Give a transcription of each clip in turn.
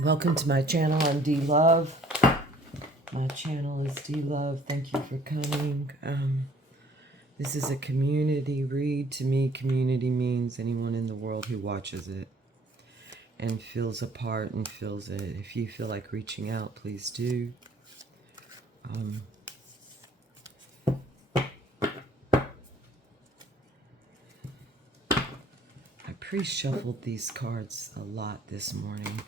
Welcome to my channel. I'm D Love. My channel is D Love. Thank you for coming. This is a community read. To me, community means anyone in the world who watches it and feels a part and feels it. If you feel like reaching out, please do. I pre-shuffled these cards a lot this morning,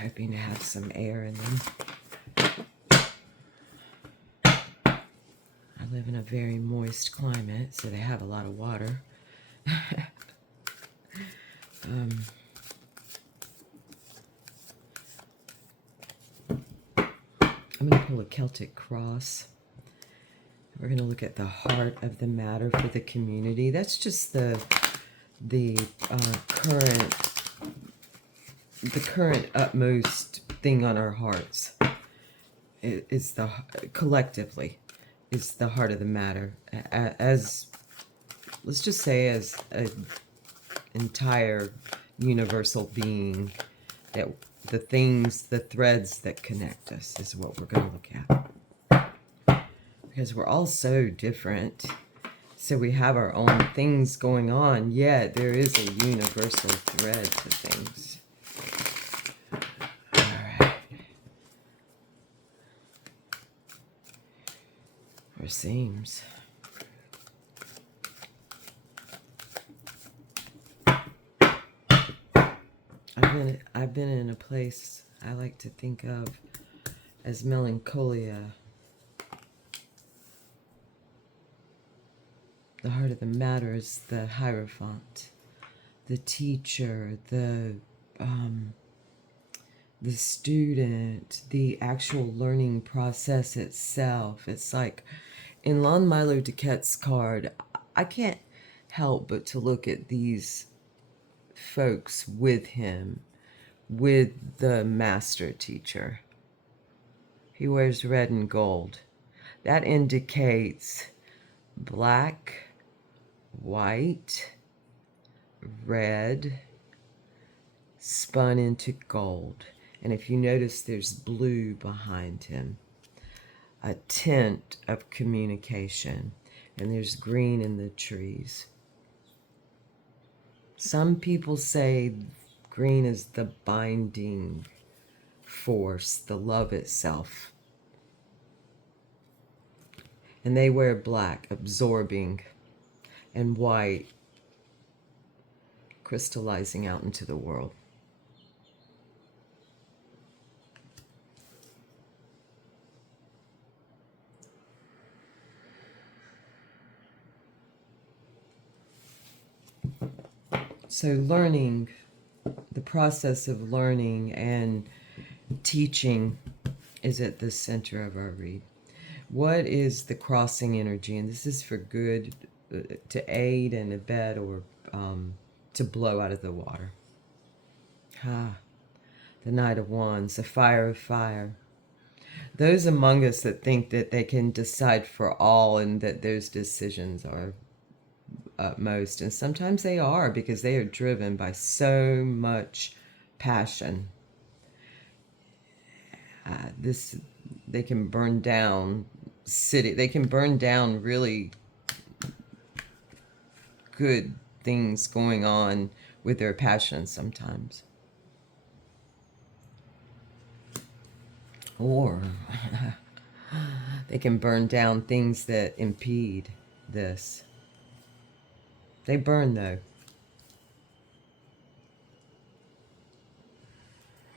hoping to have some air in them. I live in a very moist climate, so they have a lot of water. I'm going to pull a Celtic cross. We're going to look at the heart of the matter for the community. That's just the current utmost thing on our hearts. It's the collectively is the heart of the matter. As let's just say, as an entire universal being, that the things, the threads that connect us is what we're going to look at. Because we're all so different. So we have our own things going on, yet there is a universal thread to things. All right. Or seems. I've been in a place I like to think of as melancholia. The heart of the matter is the Hierophant, the teacher, the student, the actual learning process itself. It's like in Lon Milo DuQuette's card, I can't help but to look at these folks with him, with the master teacher. He wears red and gold. That indicates black, white, red, spun into gold. And if you notice, there's blue behind him, a tint of communication. And there's green in the trees. Some people say green is the binding force, the love itself. And they wear black, absorbing, and white, crystallizing out into the world. So learning, the process of learning and teaching is at the center of our read. What is the crossing energy? And this is for good, to aid and abet, or to blow out of the water. The Knight of Wands, the fire of fire. Those among us that think that they can decide for all and that those decisions are utmost, and sometimes they are, because they are driven by so much passion. They can burn down city. They can burn down really good things going on with their passion sometimes. Or they can burn down things that impede this. They burn, though.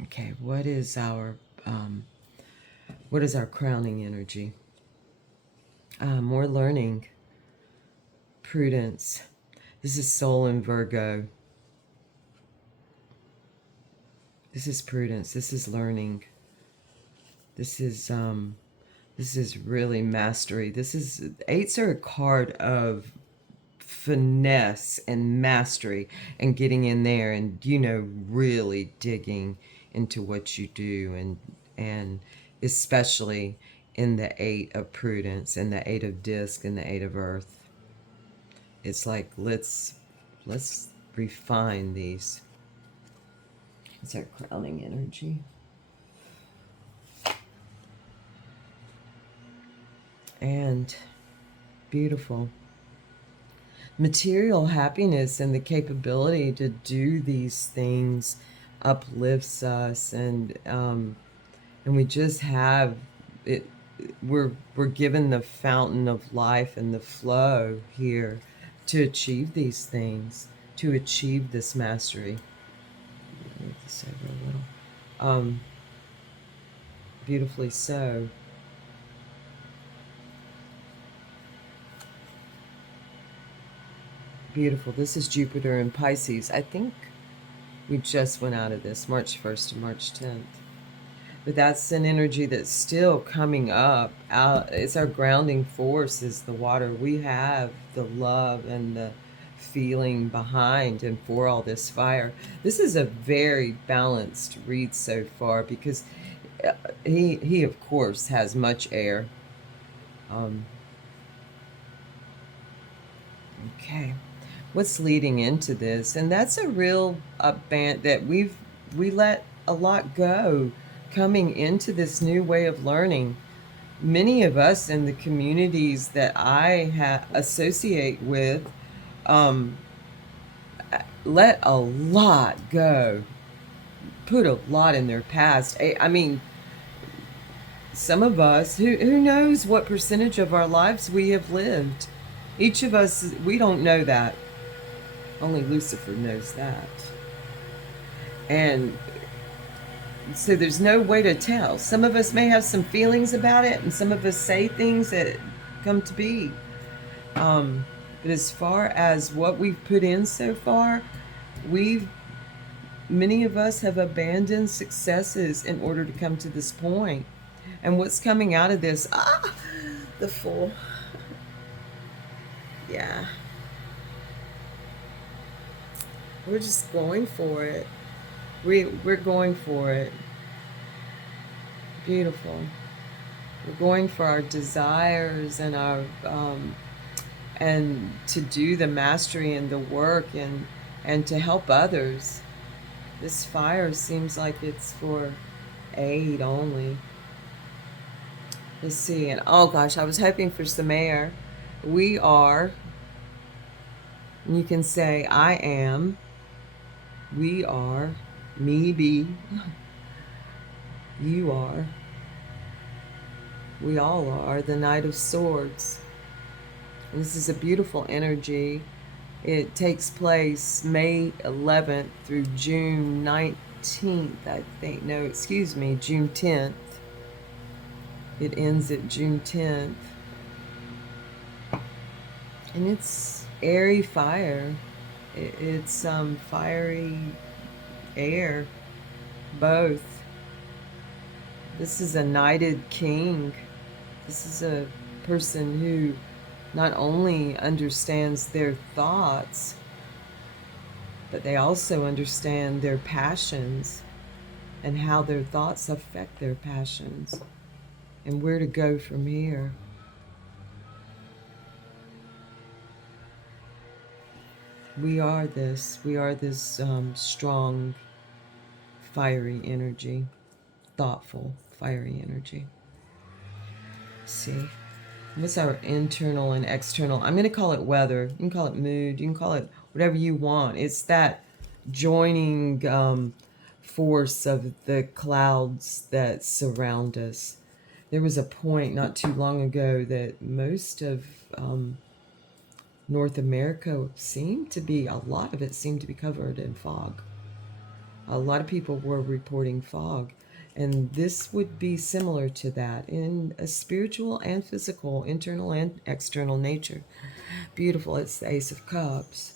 Okay, what is our crowning energy? More learning, prudence. This is Soul in Virgo. This is prudence. This is learning. This is really mastery. This is, eights are a card of finesse and mastery and getting in there and, really digging into what you do, and especially in the Eight of Prudence and the Eight of Disc and the Eight of Earth. It's like, let's refine these. It's our crowning energy. And beautiful. Material happiness and the capability to do these things uplifts us, and we just have it. We're given the fountain of life and the flow here to achieve these things, to achieve this mastery. Move this over a little. Beautifully so. Beautiful. This is Jupiter in Pisces. I think we just went out of this March 1st to March 10th. But that's an energy that's still coming up. It's our grounding force is the water. We have the love and the feeling behind and for all this fire. This is a very balanced read so far, because he of course has much air. Okay, what's leading into this? And that's a real band that we let a lot go coming into this new way of learning. Many of us in the communities that I associate with let a lot go, put a lot in their past. I mean, some of us, who knows what percentage of our lives we have lived. Each of us, we don't know that. Only Lucifer knows that. And so there's no way to tell. Some of us may have some feelings about it, and some of us say things that come to be. But as far as what we've put in so far, many of us have abandoned successes in order to come to this point. And what's coming out of this? The Fool. Yeah. We're just going for it. We're going for it. Beautiful. We're going for our desires and our and to do the mastery and the work and to help others. This fire seems like it's for aid only. Let's see. And oh gosh, I was hoping for some air. We are. And you can say I am. We are. Me be. You are. We all are. The Knight of Swords. And this is a beautiful energy. It takes place May 11th through June 19th, I think. No, excuse me, June 10th. It ends at June 10th. And it's airy fire. It's fiery air. Both. This is a knighted king. This is a person who not only understands their thoughts, but they also understand their passions and how their thoughts affect their passions and where to go from here. We are this strong, fiery energy, thoughtful, fiery energy. Let's see. What's our internal and external? I'm going to call it weather. You can call it mood. You can call it whatever you want. It's that joining force of the clouds that surround us. There was a point not too long ago that most of North America a lot of it seemed to be covered in fog. A lot of people were reporting fog. And this would be similar to that in a spiritual and physical, internal and external nature. Beautiful. It's the Ace of Cups.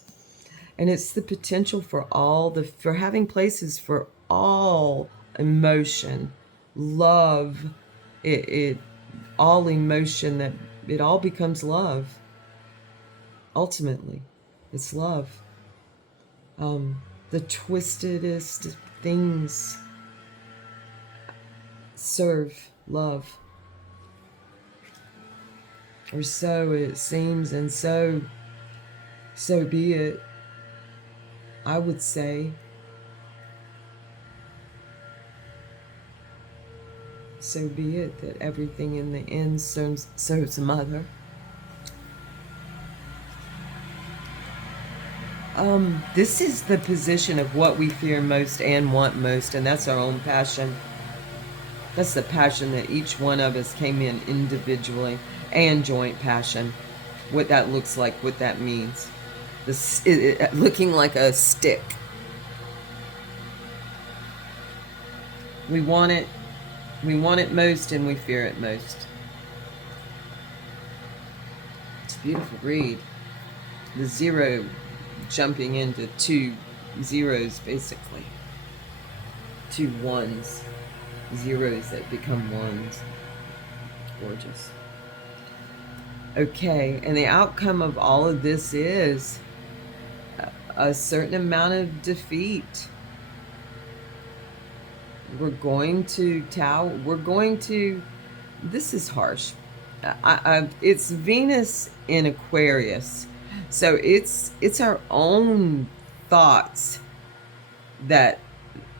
And it's the potential for having places for all emotion, love, all emotion, that it all becomes love. Ultimately, it's love. The twistedest things serve love, or so it seems, and so be it. I would say So be it, that everything in the end serves Mother. This is the position of what we fear most and want most, and that's our own passion. That's the passion that each one of us came in individually, and joint passion. What that looks like, what that means. Looking like a stick. We want it most, and we fear it most. It's a beautiful read. The zero jumping into 2 zeros, basically. 2 ones. Zeros that become ones. Gorgeous. Okay, and the outcome of all of this is a certain amount of defeat. We're going to this is harsh. It's Venus in Aquarius. So it's our own thoughts that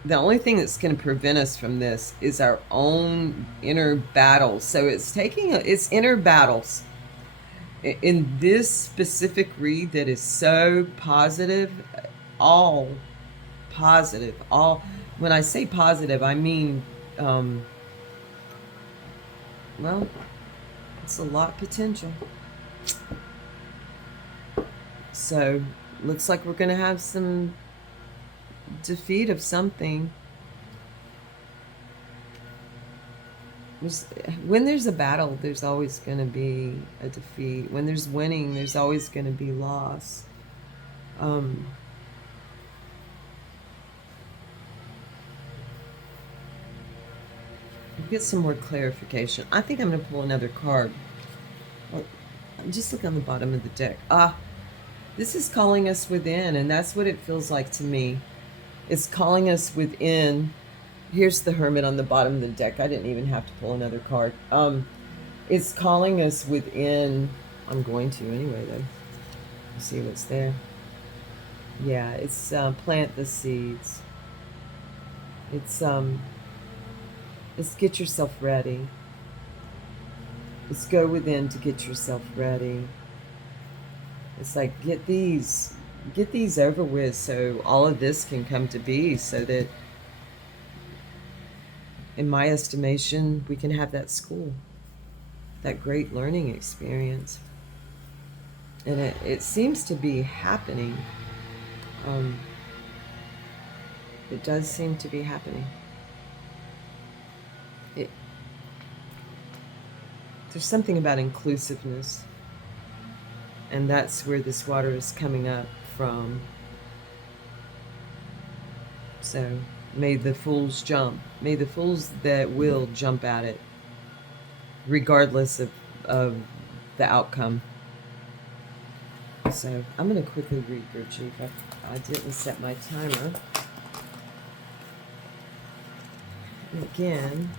the only thing that's going to prevent us from this is our own inner battles. So it's inner battles. In this specific read that is so positive, all positive, when I say positive, I mean, well, it's a lot potential. So, looks like we're going to have some defeat of something. When there's a battle, there's always going to be a defeat. When there's winning, there's always going to be loss. Get some more clarification. I think I'm going to pull another card. Just look on the bottom of the deck. This is calling us within, and that's what it feels like to me. It's calling us within. Here's the Hermit on the bottom of the deck. I didn't even have to pull another card. It's calling us within. I'm going to anyway, though. Let's see what's there. Yeah, it's plant the seeds. It's get yourself ready. It's go within to get yourself ready. It's like get these over with so all of this can come to be, so that, in my estimation, we can have that school, that great learning experience. And it seems to be happening. It does seem to be happening. There's something about inclusiveness, and that's where this water is coming up from. So may the fools jump. May the fools that will jump at it, regardless of the outcome. So I'm going to quickly read Gurjeev. I didn't set my timer. And again,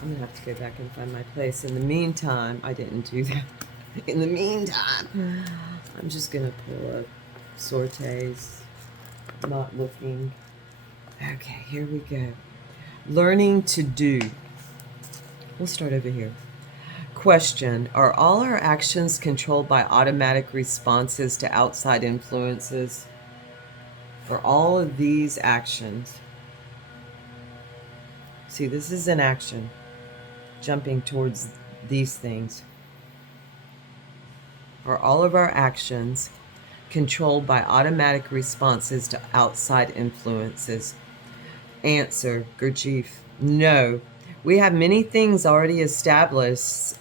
I'm going to have to go back and find my place. In the meantime, I didn't do that. In the meantime, I'm just going to pull up Sortes, not looking. Okay, here we go. Learning to do. We'll start over here. Question: are all our actions controlled by automatic responses to outside influences? For all of these actions, see, this is an action, jumping towards these things. Are all of our actions controlled by automatic responses to outside influences? Answer, Gurjeev, no. We have many things already established,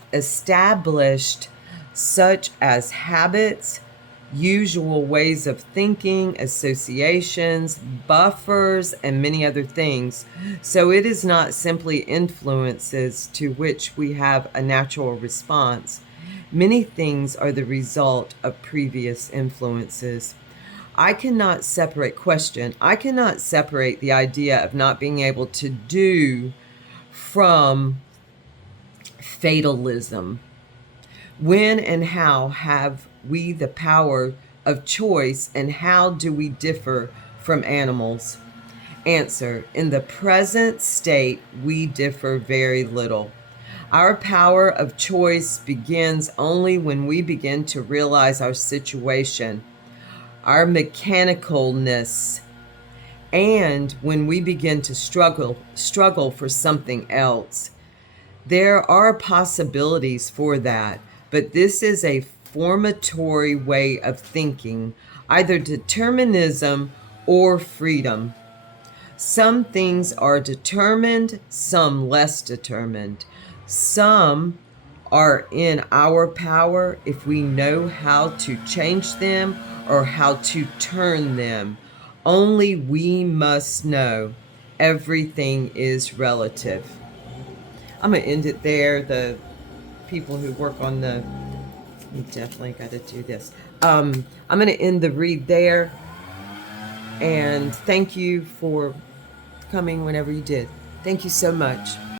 such as habits, usual ways of thinking, associations, buffers, and many other things. So it is not simply influences to which we have a natural response. Many things are the result of previous influences. I cannot separate the idea of not being able to do from fatalism. When and how have we the power of choice, and how do we differ from animals? Answer: in the present state, we differ very little. Our power of choice begins only when we begin to realize our situation, our mechanicalness, and when we begin to struggle for something else. There are possibilities for that, but this is a formatory way of thinking, either determinism or freedom. Some things are determined, some less determined. Some are in our power if we know how to change them or how to turn them. Only we must know. Everything is relative. I'm going to end it there. The people who work on the... You definitely got to do this. I'm going to end the read there. And thank you for coming whenever you did. Thank you so much.